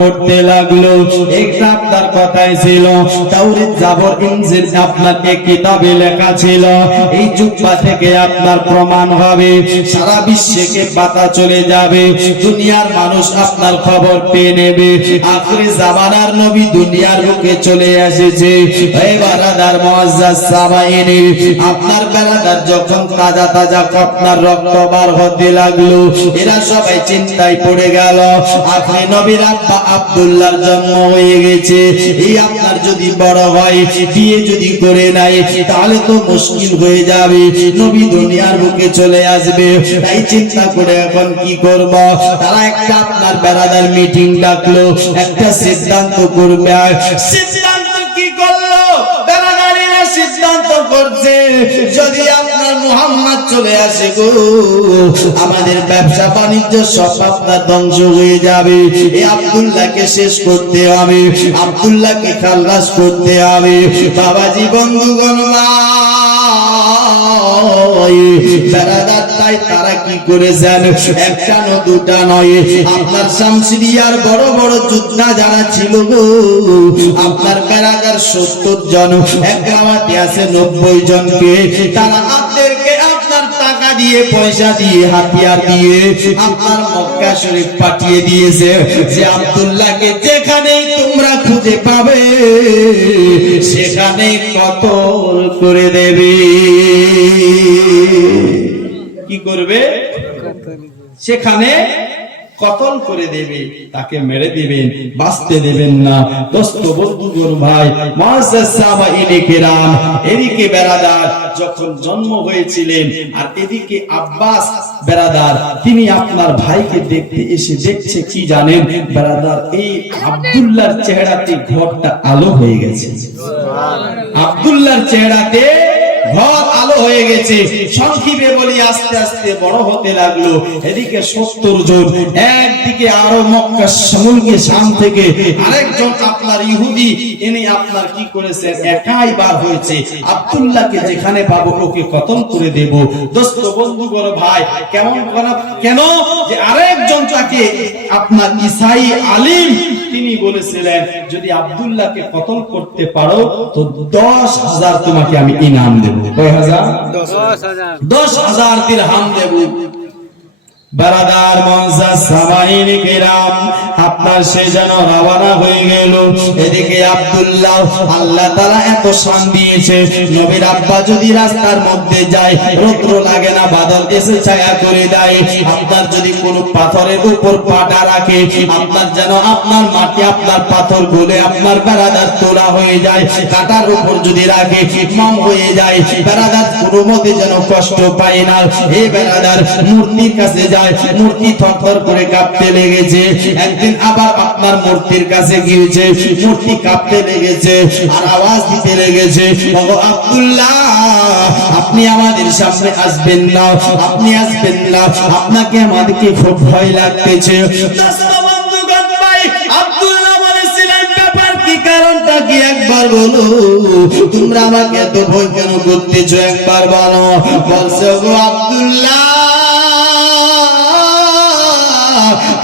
করতে লাগলো। একটা আপনার কথাই ছিল তাওরাত জাবর ইনজিল আপনার এই কিতাবে লেখা ছিল। এই জুব্বা থেকে আপনার প্রমাণ হবে, সারা বিশ্বকে পাতা চলে যাবে, দুনিয়ার মানুষ আপনার খবর পেয়ে নেবে। আখিরি জামানার নবী দুনিয়ার বুকে চলে এসেছে। এই বারাদার মুআজ্জাজ সামাইনি, আপনার বেলাদার যখন তাজা তাজা আপনার রক্ত বার হতে লাগলো, এরা সবাই চিন্তায় পড়ে গেল। আখিরি নবীর আব্বা আব্দুল্লাহর জন্ম হয়ে গেছে। এই আপনার যদি বড় হয়, বিয়ে যদি করে নাই, তাহলে তো মুশকিল হয়ে যাবে, নবী দুনিয়ার বুকে চলে আসবে। তাই চিন্তা করে এখন কি করব, তারা একটা আপনার বেরাদার মিটিং ডাকলো, একটা সিদ্ধান্ত করবে। সিদ্ধান্ত কি করলো? বেরাদারিরা সিদ্ধান্ত করছে, যদি আপনার মুহাম্মদ চলে আসে গো, আমাদের ব্যবসা বাণিজ্য সব আপনার ধ্বংস হয়ে যাবে। এই আব্দুল্লাহকে শেষ করতে হবে, আব্দুল্লাহকে খালাস করতে হবে। বাবাজি বন্ধুগণ, বেরাদার তাই তারা কি করেছেন, একটা না দুটা নয়, আপনার শামসিরিয়ার বড় বড় যোদ্ধা যারা ছিল গো, আপনার বেরাদার 70 জন, একরামাতে আছে 90 জনকে, তারা আপনাদেরকে আপনার টাকা দিয়ে, পয়সা দিয়ে, হাতিয়ার দিয়ে আপনার মক্কা শরীফ পাঠিয়ে দিয়েছে, যে আব্দুল্লাহকে যেখানেই তোমরা খুঁজে পাবে সেখানে কতল করে দেবে। কি করবে? সেখানে কতল করে দেবে, তাকে মেরে দিবেন, বাঁচতে দেবেন না। দোস্ত বন্ধুগণ ভাই, মুআজ্জাজ সাহাবায়ে কেরাম, এদিকে বেরাদার যখন জন্ম হয়েছিলেন, আর এদিকে আব্বাস বেরাদার তিনি আপনার ভাইকে দেখতে এসে দেখছে কি জানেন বেরাদার, এই আব্দুল্লাহর চেহারাতে ঘরটা আলো হয়ে গেছে। আব্দুল্লাহর চেহারাতে ঘর আলো হয়ে গেছে। সংক্ষেপে বলি, আস্তে আস্তে বড় হতে লাগলো। এদিকে 70 জন, একদিকে আরো মক্কা সমুলকে শাম থেকে আরেকজন আপনার ইহুদি, ইনি আপনার কি করেছেন, একাই বার হয়েছে, আব্দুল্লাহকে যেখানে পাবো ওকে কতল করে দেব। দোস্ত বন্ধু বড় ভাই, কেন যে আরেকজন তাকে আপনার ঈসাই আলিম তিনি বলেছিলেন, যদি আব্দুল্লাহকে কতল করতে পারো তো 10,000 তোমাকে আমি ইনাম দেব। কয় হাজার? 10,000 দিরহাম দেব। বারাদার মুআজ্জাজ সাহাবায়ে কেরাম আপনার সে যেন রওনা হয়ে গেল। এদিকে আব্দুল্লাহ, আল্লাহ তাআলা এত শান দিয়েছে, নবীর আব্বা যদি রাস্তার মধ্যে যায়, রৌদ্র লাগে না, বাদল এসে ছায়া করে দেয়। আপনার যদি কোনো পাথরের উপর পাটা রাখে, আপনার যেন আপনার মাটি, আপনার পাথর গলে আপনার বেরাদার তোলা হয়ে যায়। কাটার উপর যদি রাখে, মাম হয়ে যায়, বেরাদার কোনো মতে যেন কষ্ট পায় না। এই বেরাদার মূর্তির কাছে যায়, মূর্তি থরথর করে কাঁপতে লেগেছে। একদিন আবার আপনার মূর্তির কাছে গিয়েছে, মূর্তি কাঁপতে লেগেছে আর আওয়াজ দিতে লেগেছে, ওগো আব্দুল্লাহ, আপনি আমাদের সামনে আসবেন না, আপনি আসবেন না, আপনাকে আমাদেরকে খুব ভয় লাগতেছে। আব্দুল্লাহ বলেছিলেন, ব্যাপার কি, কারণটা কি একবার বলো, তোমরা আমাকে এত ভয় কেন করতেছো, একবার বলো। বলছে, ওগো আব্দুল্লাহ,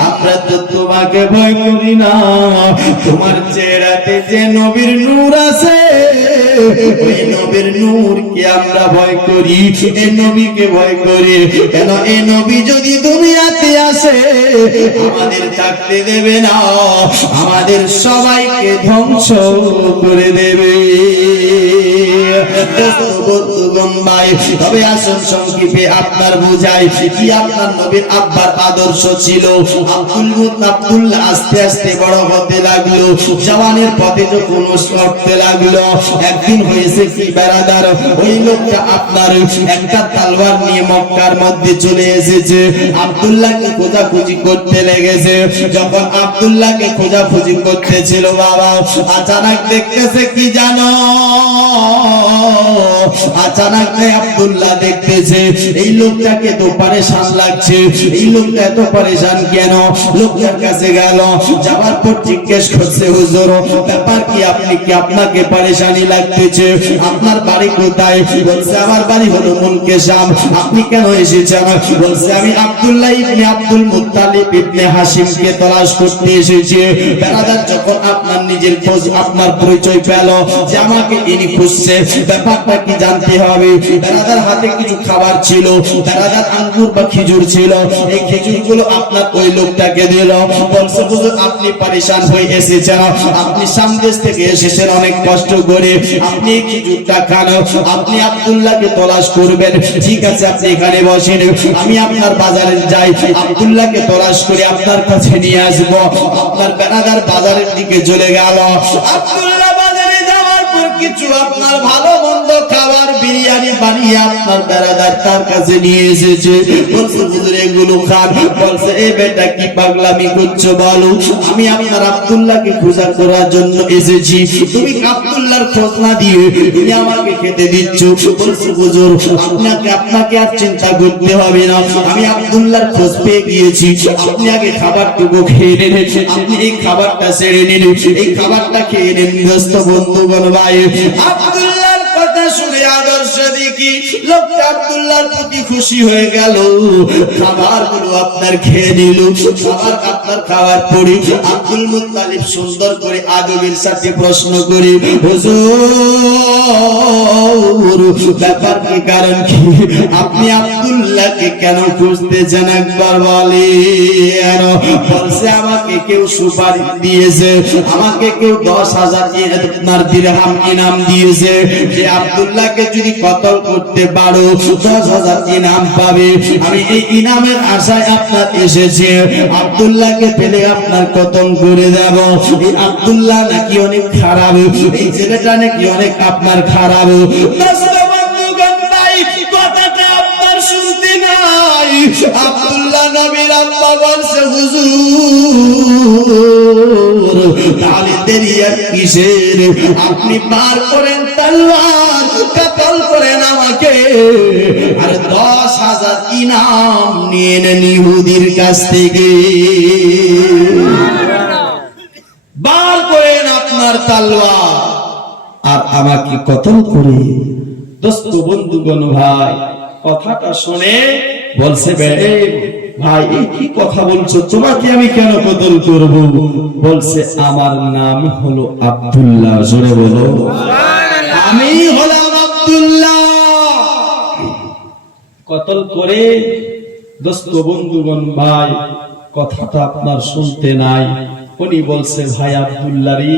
আমরা তো তোমাকে ভয় করি না, তোমার চেহারাতে যে নবীর নূর আছে, ওই নবীর নূরকে আমরা ভয় করি, এই নবীকে ভয় করি। কেন, এই নবী যদি দুনিয়াতে আসে আমাদের থাকতে দেবে না, আমাদের সবাইকে ধ্বংস করে দেবে। তবে আসুন সংক্ষেপে আপনার বুঝাই কি আপনার নবীর আব্বার আদর্শ ছিল। আব্দুল্লাহ আস্তে আস্তে বড় হতে লাগলো, জওয়ানের পথে যখন চলতে লাগলো, একদিন হয়েছে কি বেরাদার, ওই লোকটা আপনার একটা তলোয়ার নিয়ে মক্কার মধ্যে চলে এসেছে, আব্দুল্লাহকে খোঁজাখুঁজি করতে লেগেছে। যখন আব্দুল্লাহকে খোঁজাখুঁজি করতেছিল বাবা, আচানক দেখতেছে কি জানো, আচানক আচানক আব্দুল্লাহ দেখতেছে এই লোকটাকে তো পরেশান লাগছে, এই লোকটা এত পরেশান কেন? লোকটার কাছে গেল, যাবার পর জিজ্ঞেস করছে, হুজুর ব্যাপার কি, আপনি কি, আপনাকে পরেশানি লাগতেছে? আপনার বাড়ি কোথায়? বলছে আমার বাড়ি হলো মুলকে শাম। আপনি কেন এসেছেন? বলছে আমি আব্দুল্লাহ ইবনে আব্দুল মুত্তালিব ইবনে হাশিমকে তলাশ করতে এসেছি। বেরাদার যখন আপনার নিজের খোঁজ, আপনার পরিচয় পেল যে আমাকে ইনি খুঁজছে, ব্যাপারটা কি জানতে হবে। বেরাদার হাতে কিছু খাবার ছিল, বেরাদার আঙ্গুর বা খেজুর ছিল, এই খেজুরগুলো আপনার ওই লোকটাকে দিল। বলছে হুজুর আপনি পরেশান হয়ে এসেছেন, আপনি সামদেশ থেকে এসেছেন অনেক কষ্ট করে, আপনি এই খেজুরটা খান, আপনি আব্দুল্লাহকে তলাশ করবেন। ঠিক আছে আপনি এখানে বসেন, আমি আপনার বাজারে যাই, আব্দুল্লাহকে তলাশ করে আপনার কাছে নিয়ে আসবো। আপনার বেরাদার বাজারের দিকে চলে গেল। আব্দুল্লাহ বাজারে যাওয়ার পর কিছু আপনার ভালো মন্দ খাবার বিরিয়ানি বানিয়ে আপনার বেরাদার তার কাছে নিয়ে এসেছে। বলছে হুজুর এগুলো খান। বলছে এই বেটা কি পাগলামি করছো বলো, আমি আপনার আব্দুল্লাহকে খোঁজা করার জন্য এসেছি, তুমি আব্দুল্লাহর খোঁজ না দিয়ে তুমি আমাকে খেতে দিচ্ছ। বলছে হুজুর আপনাকে আর চিন্তা করতে হবে না, আমি আব্দুল্লাহর খোঁজ পেয়ে গিয়েছি, আপনি আগে খাবারটুকু খেয়ে নিন, আপনি এই খাবারটা ছেড়ে নিন, এই খাবারটা খেয়ে নিন। দোস্ত বন্ধুগণ ভাই, আব্দুল্লাহর কথা শুনে আদর্শ দেখি লোকটা আব্দুল্লাহর প্রতি খুশি হয়ে গেল। খাবারগুলো আপনার খেয়ে নিল। খাবার আপনার খাওয়ার পরে আব্দুল মুত্তালিব সুন্দর করে আদবের সাথে প্রশ্ন করে, হুজুর ব্যাপার কি, কারণ কি, আপনি আব্দুল্লাহকে কেন খুঁজতেছেন একবার বলেন। বলছে আমাকে কেউ সুপারি দিয়েছে, আমাকে কেউ 10,000 আপনার দিরহাম ইনাম দিয়েছে যে আব্দুল্লাহকে যদি কতল করতে পারো 10,000 ইনাম পাবে। আমি এই ইনামের আশায় আপনার এসেছি, আব্দুল্লাহকে পেলে আপনার কতল করে দেব। এই আব্দুল্লাহ নাকি অনেক খারাপ, এই ছেলেটা নাকি অনেক আপনার খারাপ। কথাটা আপনার শুনতে নাই। আব্দুল্লাহ নবীর আব্বা বলছে হুজুর তাহলে দেরি আর কিসের, আপনি পার করেন তলোয়ার, কতল করেন আমাকে, আর 10,000 ইনাম নিয়ে নেন ইহুদির কাছ থেকে। বার করেন আপনার তলোয়ার আর আমাকে কতল করে। দোস্ত বন্ধুগণ ভাই, কথাটা শুনে বলছে বেড়ে ভাই এই কি কথা বলছো, তোমাকে আমি কেন কতল করব? বলছে আমার নাম হলো আব্দুল্লাহ। জোরে বলো আমি হলাম আব্দুল্লাহ। কতল করে। দোস্ত বন্ধুগণ ভাই, কথাটা আপনার শুনতে নাই। উনি বলছে ভাই আব্দুল্লাহ রে,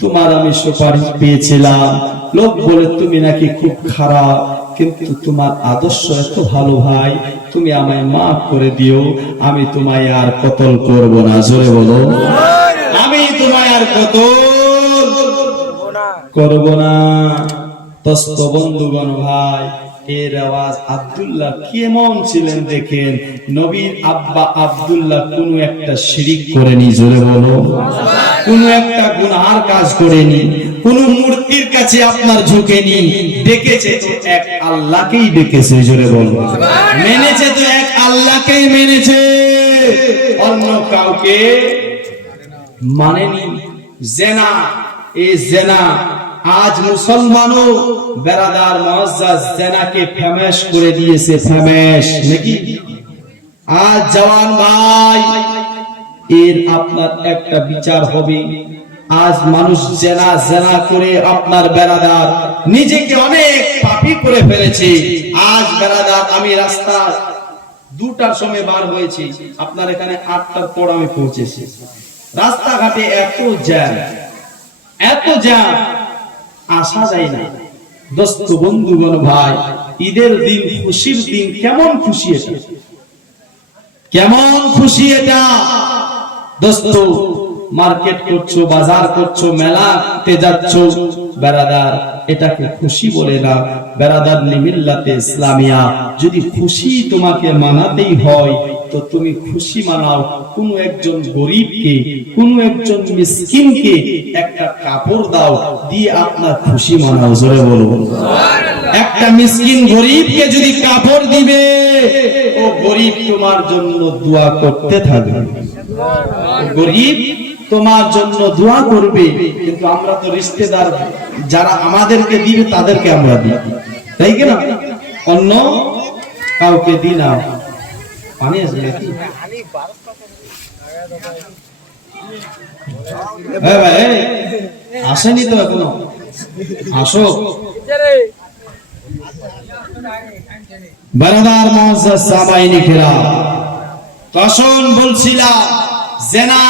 তোমার আমি সুপারিশ পেয়েছিলাম, লোক বলে তুমি নাকি খুব খারাপ, কিন্তু তোমার আদর্শ এত ভালো ভাই, তুমি আমায় মাফ করে দিও, আমি তোমায় আর কতল করব না। জোরে বলো আমি তোমায় আর কতল করব না। দোস্ত বন্ধুগণ ভাই, এর আওয়াজ আব্দুল্লাহ কেমন ছিলেন দেখেন। নবীর আব্বা আব্দুল্লাহ কোন একটা শিরিক করেনি। জোরে বলো কোন একটা গুনার কাজ করেনি, কোন মূর্তির কাছে আপনার ঝুঁকেনি, ডেকেছে তো এক আল্লাহকেই ডেকেছে। জোরে বলো মেনেছে তো এক আল্লাহকেই মেনেছে, অন্য কাউকে মানেনি। জেনা, এই জেনা আজ মুসলমানও বেরাদার মুআজ্জাজ জেনাকে ফেমাস করে দিয়েছে। ফেমাস নাকি? আজ জওয়ান ভাই, এর আপনার একটা বিচার হবে। আজ মানুষ জেনা জেনা করে আপনার বেরাদার নিজেকে অনেক পাপী করে ফেলেছে। আজ বেরাদার আমি রাস্তা 2টার সময় বার হয়েছি, আপনার এখানে 8টার পর আমি পৌঁছেছি। রাস্তাঘাটে এত জ্যাম, এত জ্যাম, আসা যায় না। দোস্ত বন্ধুগণ ভাই, ঈদের দিন, খুশির দিন, কেমন খুশি এটা, কেমন খুশি এটা। দোস্ত মার্কেট করছো, বাজার করছো, মেলাতে যাচ্ছ, বেরাদার এটাকে খুশি বলে না। বেরাদার মিল্লাতে ইসলামিয়া যদি খুশি তোমাকে মানাতেই হয় তো তুমি খুশি মানাও। কোন একজন গরিবকে, কোন একজন মিসকিনকে একটা কাপড় দাও, দিয়ে আপনার খুশি মানাও। জোরে বলো একটা মিসকিন গরিবকে যদি কাপড় দিবে, ও গরিব তোমার জন্য দোয়া করতে থাকবে, গরিব তোমার জন্য দোয়া করবে। কিন্তু আমরা তো রিশতেদার, যারা আমাদেরকে দিবে তাদেরকে আমরা দিই, তাই কি না? অন্য কাউকে দিই না। পানি আছে নাকি? ভাই আসেনি তো এখনো, আসো। বারাদার মুআজ্জাজ সাহাবায়ে কিরাম, কসম বলছিলাম জেনা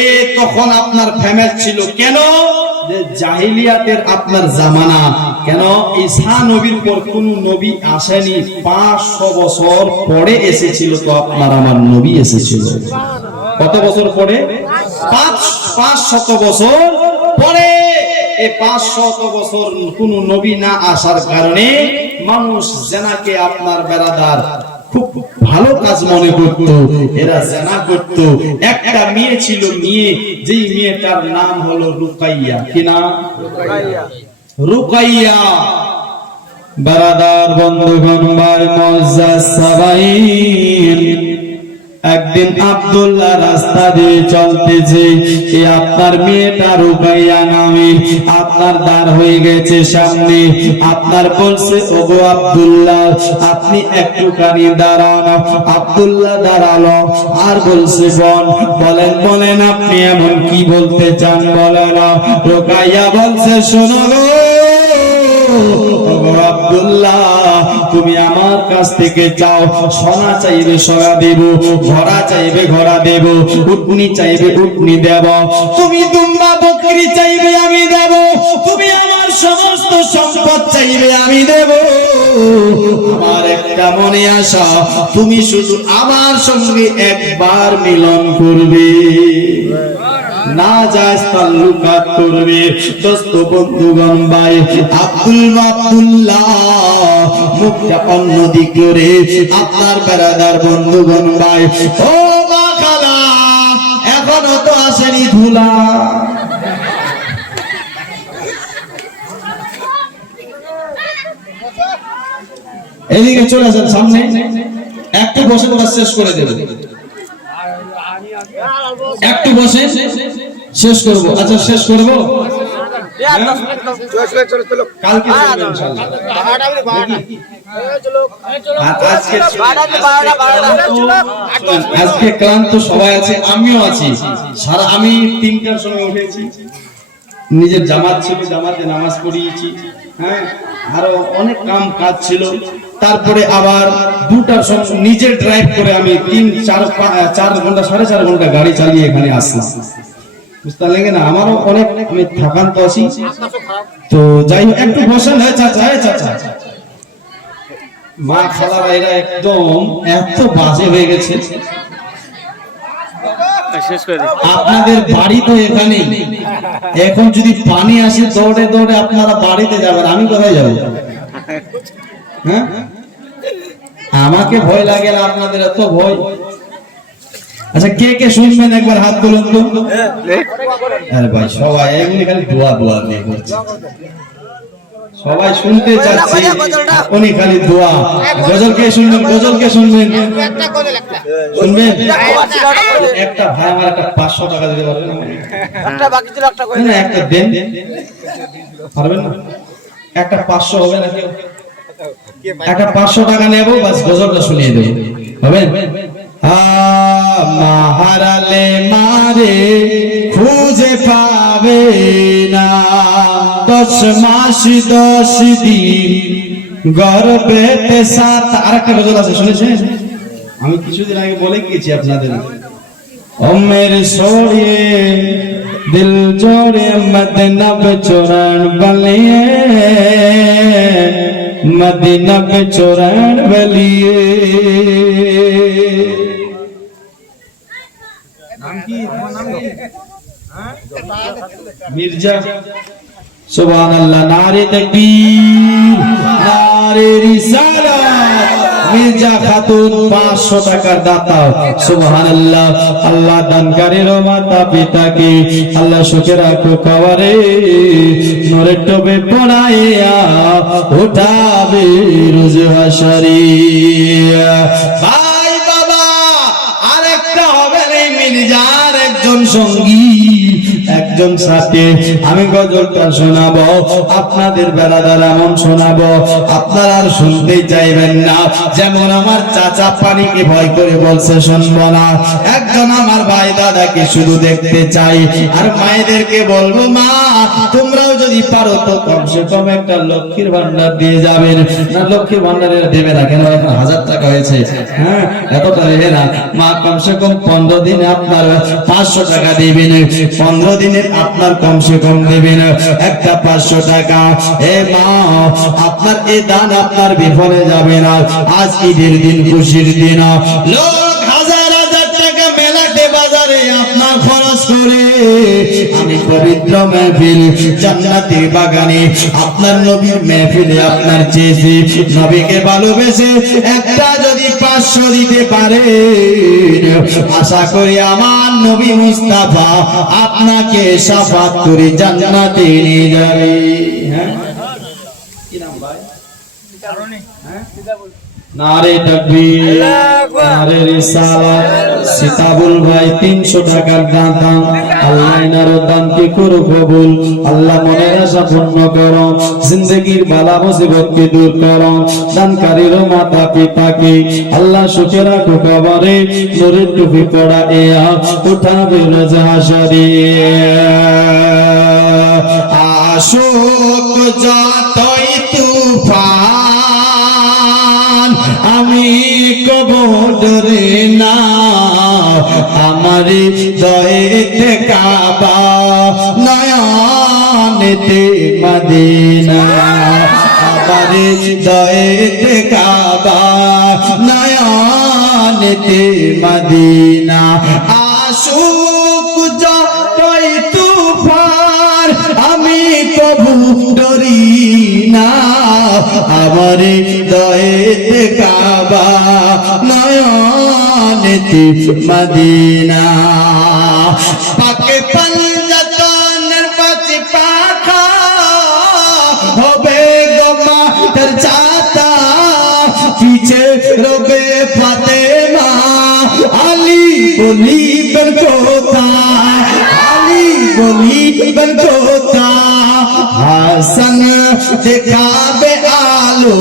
এ তখন আপনার ফেমাস ছিল। কেন? যে জাহিলিয়াতের আপনার জামানা। কেন? ঈসা নবীর পর কোন নবী আসেনি, 500 বছর পরে এসেছিল। তো আপনার আমার নবী এসেছিল কত বছর পরে? 500 বছর পরে। এই 500 বছর কোন নবী না আসার কারণে মানুষ জেনাকে আপনার বেরাদার খুব ভালো কাজ মনে করত, এরা জেনা করত। একটা মেয়ে ছিল, মেয়ে, যেই মেয়েটার নাম হলো রুকাইয়া। কি নাম? রুকাইয়া। বেরাদার বন্ধুগণ, ভাই মুআজ্জাজ সাহাবাইন, একদিন আব্দুল্লাহ রাস্তা দিয়ে চলতেছে, এই আপনার মেয়েটা রুকাইয়া নামে আপনার দাঁড় হয়ে গেছে সামনে। আপনার বলছে, ওগো আব্দুল্লাহ, আপনি একটুখানি দাঁড়ান। আব্দুল্লাহ দাঁড়ালো আর বলছে, বলেন আপনি এমন কি বলতে চান বলেন। রুকাইয়া বলছে, শোনো গো আব্দুল্লাহ, তুমি আমার কাছ থেকে চাও, সোনা চাইবে সোনা দেব, ঘোড়া চাইবে ঘোড়া দেব, উটনি চাইবে উটনি দেব, তুমি দুম্বা বকরি চাইবে আমি দেব, তুমি আমার সমস্ত সম্পদ চাইবে আমি দেব। আমার একটা মনে আশা, তুমি শুধু আমার সঙ্গে একবার মিলন করবে, না যায় তাল্লুকাত করবে। দোস্ত বন্ধুগণ, ভাই আব্দুল্লাহ মুখটা অন্য দিক করে আপনার বেরাদার বন্ধুগণ, ভাই ও মা খালা, এখনো তো আসেনি ধুলা। এদিকে চলে আসেন সামনে, একটু বসে তোরা শেষ করে দেবে, একটু বসে শেষ করবো। আচ্ছা শেষ করবো, কালকে ইনশাআল্লাহ। আজকে ক্লান্ত সবাই আছে, আমিও আছি। সারা আমি 3টার সময় উঠেছি, নিজের জামাত ছিল, জামাতে নামাজ পড়িয়েছি, হ্যাঁ, আরো অনেক কাজ ছিল। তারপরে আবার 2টার সময় নিজে ড্রাইভ করে আমি 4 ঘন্টা 4.5 ঘন্টা গাড়ি চালিয়ে এখানে আসলাম, বুঝতে পারলেন না? আমারও অনেক, আমি থকান্ত আছি। তো যাই হোক, একটু বসেন। হ্যাঁ চাচা, হ্যাঁ চাচা, মা খালারা এরা একদম এত বাজে হয়ে গেছে। আপনাদের বাড়ি তো এখানে, এখন যদি পানি আসে দৌড়ে দৌড়ে আপনারা বাড়িতে যাবেন, আমি কোথায় যাব? হ্যাঁ, আমাকে ভয় লাগে না, আপনাদের এত ভয়। আচ্ছা কে কে শুনবেন একবার হাত তুলুন তো। আরে ভাই সবাই এমনি খালি দোয়া দোয়া দিয়ে বলছে, সবাই শুনতে চাচ্ছে, উনি খালি দোয়া। গজল কে শুনবেন? গজল কে শুনবেন? শুনবেন? একটা ভাই আমার একটা 500 টাকা দিতে পারবেন? একটা বাকি ছিল, একটা কই না, একটা দেন, পারবেন না? একটা 500 হবে না কেউ? একটা 500 টাকা নেব, বাস গজলটা শুনিয়ে দেব, হবে? হারালে মারে খুঁজে পাবে না, 10 মাস 10 দিন গর্ভেতে 7। আরেকটা গজল আছে, শুনেছেন? আমি কিছুদিন আগে বলে গিয়েছি আপনাদের। ওমের সোড়িয়ে দিল জোড়ে মদিনা पे चोरण बलिए, मदीना पे चोरण बलिए। मिर्जा सुभान अल्लाह, नारे तकबीर, नारे रिसालत, মির্জা খাতুন 500 টাকার দাতা। সুবহানাল্লাহ। আল্লাহ দানকারীর মাতা পিতাকে আল্লাহ সুখে রাখো, কবরে নূরের টবে পড়াইয়া উঠাবে রোজ হাশরে। ভাই বাবা, আরেকটা হবে এই মির্জার একজন সঙ্গী, একজন সাথে। আমি গজলটা শোনাবো, আপনাদের বেলাদার এমন শোনাবো, আপনারা আর শুনতে চাইবেন না। যেমন আমার চাচা পানিকে ভয় করে বলছে শুনবো না, একজন আমার ভাই দাদাকে শুধু দেখতে চাই। আর মায়েদেরকে বলবো, মা তোমরাও যদি পারো তো কমসে কম একটা লক্ষ্মীর ভান্ডার দিয়ে যাবেন। না লক্ষ্মীর ভান্ডারে দেবে না কেন, এখন 1000 টাকা হয়েছে, হ্যাঁ এতটা দেবে না। মা কমসে কম 15 দিনে আপনার 500 টাকা দিবেন, 15 দিনের আপনার কমসে কম দেবেন একটা 500 টাকা। এ মা, আপনার এই দান আপনার বিফলে যাবে না। আজ ঈদের দিন, খুশির দিন, লোক হাজার হাজার টাকা মেলাতে বাজারে আপনার খরচ করে আমি পবিত্র মেহফিল জান্নাতি বাগানে আপনার নবীর মেহফিলে আপনার চেয়েছি, নবীকে ভালোবেসে একটা যদি 500 দিতে পারে, আশা করি আমার নবী মুস্তাফা আপনাকে শাফাত করে জান্নাতে নিয়ে যাবে। হ্যাঁ কি নাম ভাই? নারে তাকবীর, নারে রিসালাত। সিতাবুল ভাই 300 টাকার দান। আল্লাহ এনার দানকে করো কবুল। আল্লাহ মনের আশা পূর্ণ করো, জিন্দেগির বালা মুসিবতকে দূর করো। দানকারীর মাতা পিতাকে আল্লাহ সুখে রাখো, কবরে নূরের টুপি পড়াইয়া উঠাবে রোজ হাশরে। আশোক যতই তুফান আমি কবু ডরে না, আমার হৃদয়েতে কাবা, নয়নেতে মদিনা। আমার হৃদয়েতে কাবা, নয়নেতে মদিনা। আশুক যতই তুফান আমি কবু ডরি না, আমার হৃদয়েতে কাবা, নয়নেতে মদিনা। পাকে পঞ্জতনের পাচি পাখা হবে গোমাতার ছাতা, পিছে রবে ফাতেমা আলী বলিবেন কথা, আলী বলিবেন কথা। হাসান দেখাবে আলো,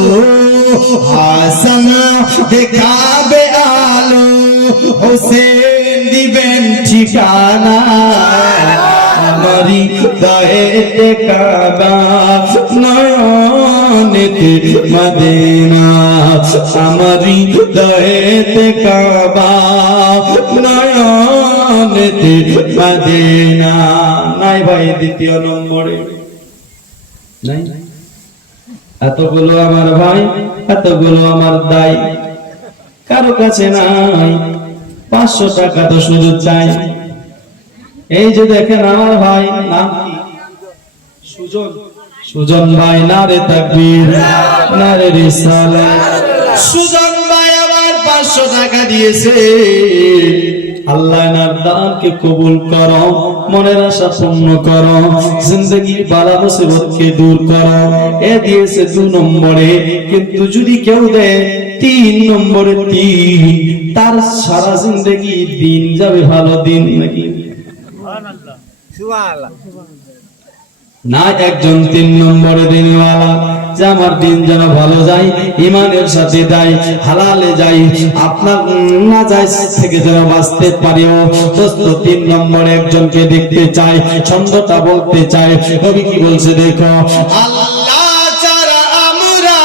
হাসান দেখাবে আলো, হোসেন দিবেন ঠিকানা। আমারি হৃদয়েতে কাবা, নয়নেতে মদিনা। আমারি হৃদয়েতে কাবা, নয়নেতে মদিনা। নাই ভাই দ্বিতীয় নম্বরে নাই, এতগুলো আমার ভাই, এতগুলো আমার দাই, কারো কাছে নাই 500 টাকা তো শুধু চাই। এই যে দেখেন আমার ভাই, নাম কি? সুজন। সুজন ভাই, নারে তাকবীর, নারে রিসালাত। সুজন ভাই আমার 500 টাকা দিয়েছে। আল্লাহ এনার দানকে কবুল করো, মনের আশা পূর্ণ করো, জিন্দেগির বালা মুসিবতকে দূর করো। এ দিয়েছে 2 নম্বরে, কিন্তু যদি কেউ দেয় 3 নম্বরে 3, তার সারা জিন্দেগি দিন যাবে ভালো দিন নাকি না। একজন 3 নম্বরে দিনওয়ালা, যে আমার দিন যেন ভালো যায়, ইমানের সাথে যায়, হালালে যাই, আপনার না যায় থেকে যেন বাঁচতে পারিও। দোস্ত 3 নম্বরে একজনকে দেখতে চাই, ছন্দটা বলতে চাই। কবি কি বলছে দেখো, আল্লাহ ছাড়া আমরা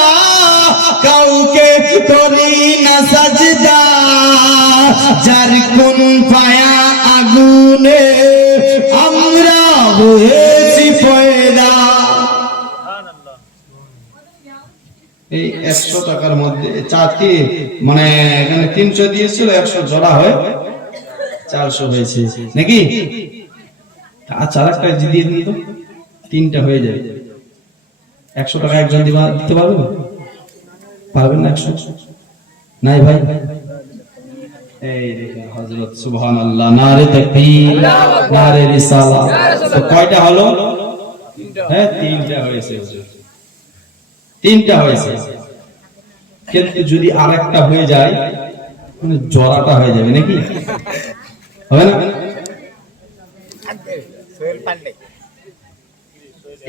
কাউকে করি না সাজদা, যার কোন পায়া আগুনে আমরা হয়েছি পয়দা। এই 100 টাকার মধ্যে চারটি, মানে এখানে 300 দিয়েছিল, 100 জোড়া হয় 400 হয়েছে নাকি? আচ্ছা আরেকটা দিয়ে দিন তো, 3টা হয়ে যাবে। 100 টাকা একজন দিতে পারবেন? পারবেন না 100? নাই ভাই? এই দেখেন হযরত সুবহানাল্লাহ, নারে তাকবীর, নারে রিসালাত। তো কয়টা হলো? হ্যাঁ, তিনটা হয়েছে, তিনটা হয়েছে। কিন্তু যদি আরেকটা হয়ে যায় মানে জড়াটা হয়ে যাবে নাকি? হবে না?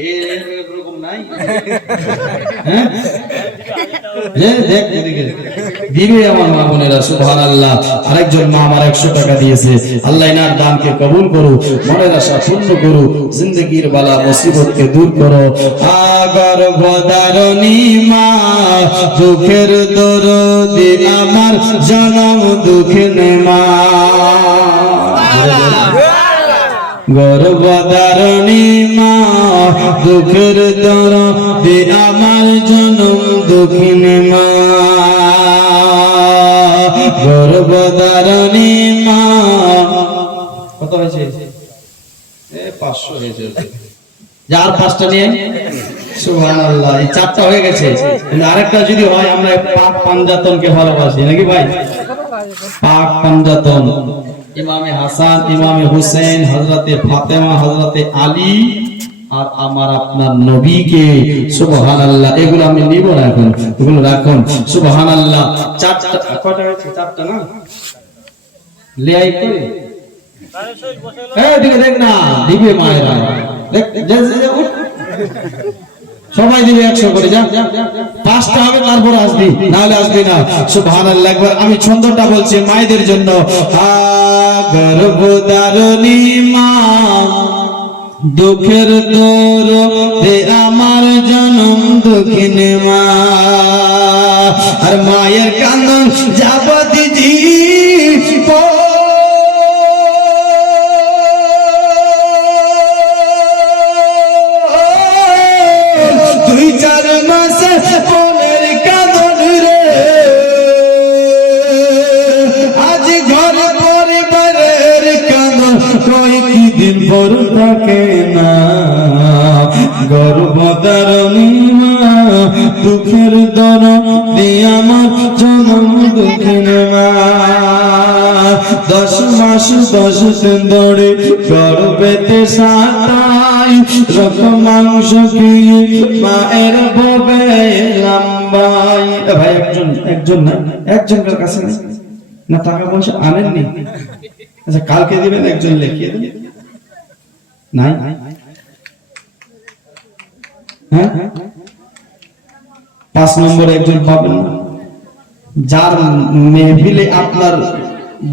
এরকম নাই? হ্যাঁ, দিবে আমার মা বোনেরা, সুবহানাল্লাহ। আরেকজন মা আমার 100 টাকা দিয়েছে, আল্লাহ এনার দানকে কবুল করো, মনের আশা পূর্ণ করো, জিন্দেগির বালা মুসিবতকে দূর করো। গর্ভধারিণী মা, দুঃখের দরদি আমার জনম দুঃখের মা। গর্ভধারিণী মা, দুঃখের দরদি আমার জনম দুঃখিনী মা। গর্ভধারিণী মা। কত হয়েছে? 500 হয়েছে। যার 5টা নিয়ে সুবহানাল্লাহ, এই 4টা হয়ে গেছে। আরেকটা যদি হয়, আমরা পাক পাঞ্জাতনকে ভালোবাসি নাকি ভাই? পাক পাঞ্জাতন, ইমামে হাসান, ইমামে হুসেন, হযরতে ফাতেমা, হযরতে আলী আর আমার আপনার নবীকে, সুবহানাল্লাহ। এগুলো আমি নিব না এখন, এগুলো রাখুন, সুবহানাল্লাহ। 4টা কয়টা হয়েছে? 4টা না? লেয়াই করে দিকে দেখ না, দিবে মায়েরা, দেখ সবাই দিবে 100 করে। যা 5টা হবে, তারপর আসবি, নাহলে আসবি না। সুবহানাল্লাহ। একবার আমি ছন্দটা বলছি মায়েদের জন্য। গর্ভধারিণী মা, দুঃখের দরদে আমার জনম দুঃখিনী মা। আর মায়ের কান্দন যাবতি জীব, দুই চার মাসে পনের কাঁদন রে। আজ ঘর পরিবারের কাঁদন কয়েক দিন পর থাকে না। গর্ভধারিণী মা, দুঃখের দরদি আমার জনম দুঃখিনী মা। 10 মাস 10 দিন ধরে গর্ভেতে সাতাই, রক্ত মাংস খেয়ে মায়ের ভবে লম্বাই। ভাই একজন না, একজনের কাছে না টাকা পয়সা আনেননি? আচ্ছা, কালকে দিবেন, একজন লিখিয়ে দেন। নাই? হ্যাঁ, 5 নম্বরে একজন পাবেন না, যার মেহফিলে আপনার,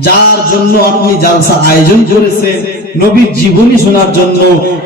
যার জন্য আপনি জালসা আয়োজন করেছেন, নবীর জীবনী শোনার জন্য।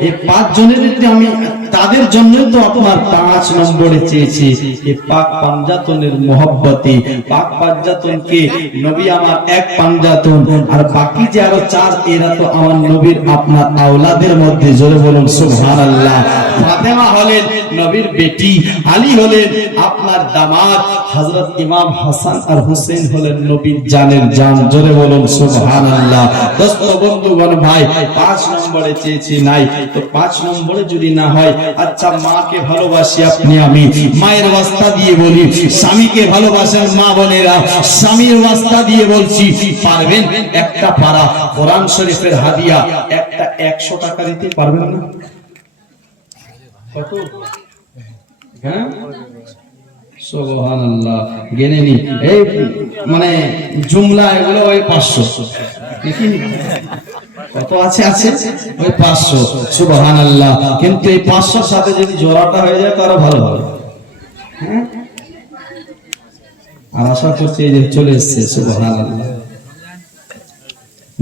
এই 5 জনের আমি তাদের জন্য তো আপনার 5 নম্বরে চেয়েছি। এই পাক পাঞ্জাতনের মহব্বতে, পাক পাঞ্জাতনকে নবী আমার এক পাঞ্জাতন, আর বাকি যে আরো 4, এরা তো আমার নবীর আপনার আওলাদের মধ্যে। জোরে বলুন সুবহানাল্লাহ। ফাতেমা হলেন নবীর বেটি, আলী হলেন আপনার দামাত, হযরত ইমাম হাসান আর হুসেন হলেন নবীর জানের জান। জোরে বলুন সুবহানাল্লাহ। দোস্ত বন্ধুগণ ভাই, 5 নম্বরে চেয়েছি, নাই তো 5 নম্বরে যদি না হয়, আচ্ছা মাকে ভালোবাসি আপনি আমি, মায়ের ওয়াস্তা দিয়ে বলি। স্বামীকে ভালোবাসেন মা বোনেরা, স্বামীর ওয়াস্তা দিয়ে বলছি, পারবেন একটা পারা কোরআন শরীফের হাদিয়া একটা 100 টাকা দিতে পারবেন না? কত? হ্যাঁ, সুবহানাল্লাহ। গেনে নি, এই মানে জুমলা এগুলো ওই 500 কত আছে? ওই 500। সুবহানাল্লাহ। কিন্তু এই 500 সাথে যদি জোড়াটা হয়ে যায় তারও ভালো হবে। হ্যাঁ, আর আশা করছি এই যে চলে এসেছে। সুবহানাল্লাহ।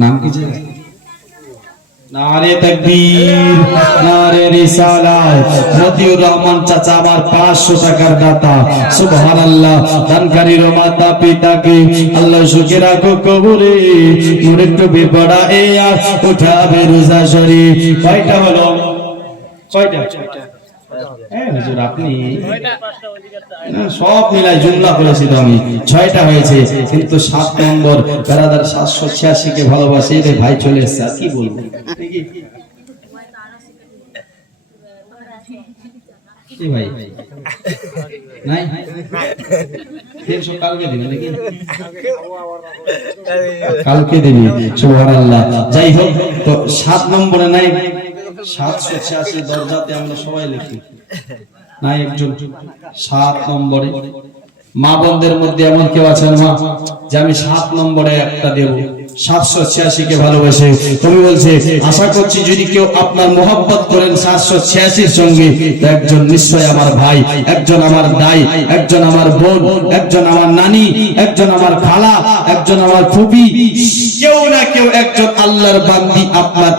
নাম কি? নারে তাকবীর, নারে রিসালাত। মতিউর রহমান চাচা আমার 500 টাকার দাতা। সুবহানাল্লাহ। দানকারীর মাতা পিতাকে আল্লাহ সুখে রাখো কবরে, নূরের টুপি পড়া এ আর উঠাবে রোজা শরীফ। কয়টা হলো? কয়টা? হ্যাঁ হুজুর, আপনি সব মিলাই জুমলা করেছি তো আমি। 6টা হয়েছে, কিন্তু 7 নম্বর বেরাদার 786 কে ভালোবাসে রে ভাই চলে এসেছে। আর কি বলবো? কি ভাই নাই ফের সব কালকে দিবে নাকি কালকে দিবি সুবহানাল্লাহ যাই হোক তো 7 নম্বরে নাই 786 দরজাতে আমরা সবাই লিখি নাই একজন 7 নম্বরে মা বোনদের মধ্যে এমন কেউ আছেন মা যে আমি 7 নম্বরে একটা দেব 786 কে ভালোবাসে তুমি বলছে আশা করছি যদি কেউ আপনার mohabbat করেন 786 এর সঙ্গে তো একজন নিশ্চয় আমার ভাই একজন আমার দাই একজন আমার বোন একজন আমার নানি একজন আমার খালা একজন আমার ফুপি কেউ না কেউ একজন আল্লাহর বান্দি আপনার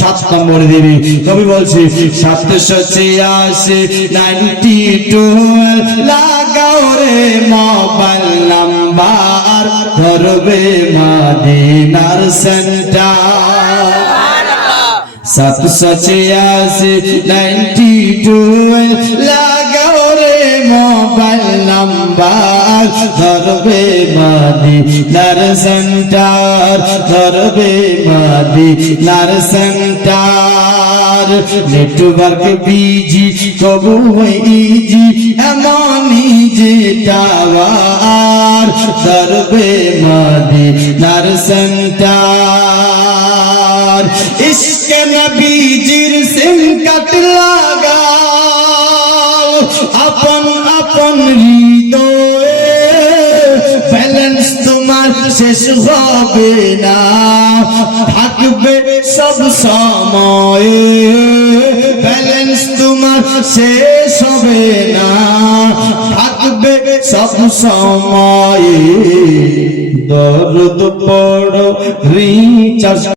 7 নম্বরে দেবে তুমি বলছে 786 92 লাগাও রে মোবাইল নাম্বার ধরবে মদিনার সেন্টার 786 92 লাগাও রে মোবাইল নাম্বার ধরবে মদিনার সেন্টার ধরবে মদিনার সেন্টার নেটওয়ার্ক বিজি তবু ইজি এমনই যে টাওয়ার ধরবে মদিনার সেন্টার ইশকে নবীজির সিম কাট লাগাও আপন আপন হৃদয়ে ব্যালেন্স তোমার শেষ হবে না থাকবে সব সময় ব্যালেন্স তোমার শেষ হবে না থাকবে সব সময় দরদ পড়ো রিচার্জ